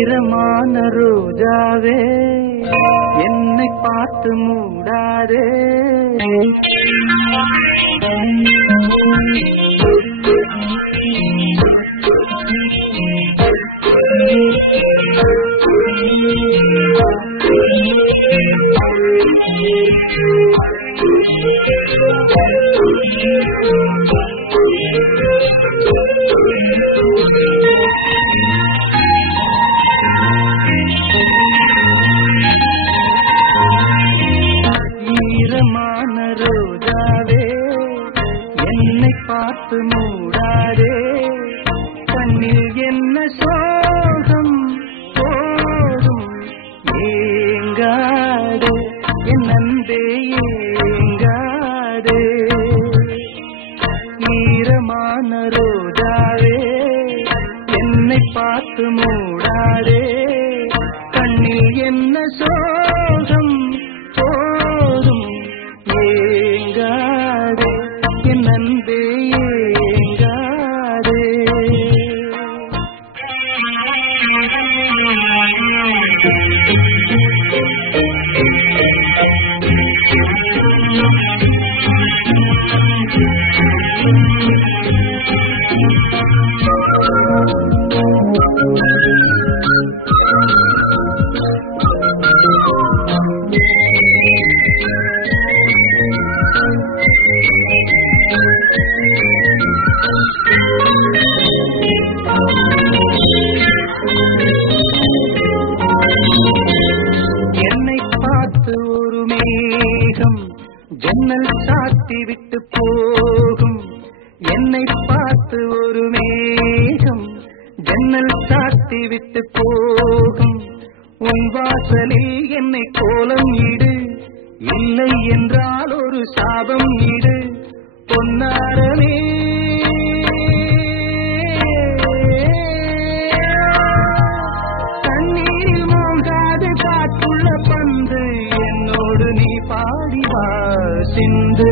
ஈரமான ரோஜாவே என்னை பார்த்து மூடாதே. ஈரமான ரோஜாவே என்னை பார்த்து மூடாதே. கண்ணில் என்ன சோகம் போதும் ஏங்காதே என் அன்பே ஏங்காதே. ஈரமான ரோஜாவே என்னை பார்த்து மூடாதே. கண்ணில் என்ன சோகம் போதும் ஏங்காதே என் அன்பே ஏங்காதே. என்னை பார்த்து ஒரு மேகம் ஜன்னல் சாத்தி விட்டு போகும். என்னை பார்த்து ஒரு மேகம் ஜன்னல் சாத்தி விட்டு போகும். உன் வாசலில் என்னை கோலம் இடு, இல்லை என்றால் ஒரு சாபம் இடு. பொன்னாரமே தண்ணீரில் மூழ்காது காற்றுள்ள பந்து, என்னோடு நீ பாடி வா சிந்து.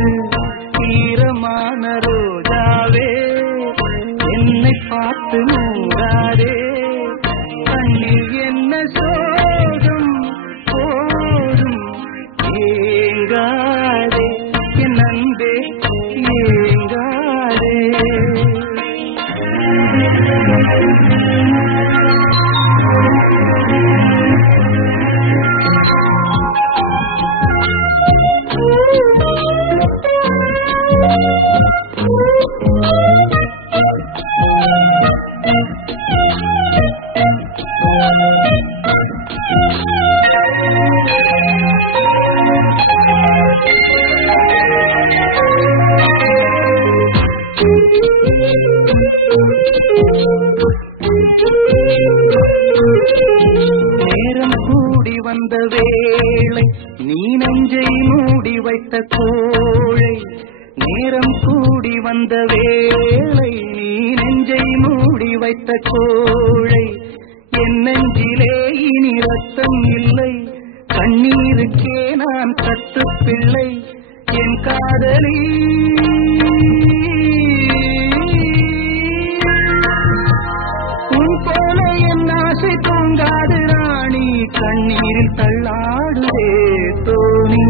ஈரமான ரோஜாவே என்னை பார்த்து மூடாதே. கண்ணில் என்ன சோகம் போதும் ஏங்காதே என் அன்பே ஏங்காதே. நேரம் கூடி வந்த வேளை நீ நெஞ்சை மூடி வைத்த கோழை. நேரம் கூடி வந்த வேளை நீ நெஞ்சை மூடி வைத்த கோழை. என் நெஞ்சிலே இனி ரத்தம் இல்லை, கண்ணீருக்கே நான் கட்டுப்பிள்ளை. என் காதலி உன் போல என் ஆசை தூங்காது ராணி, கண்ணீரில் தள்ளாடுதே தோணி.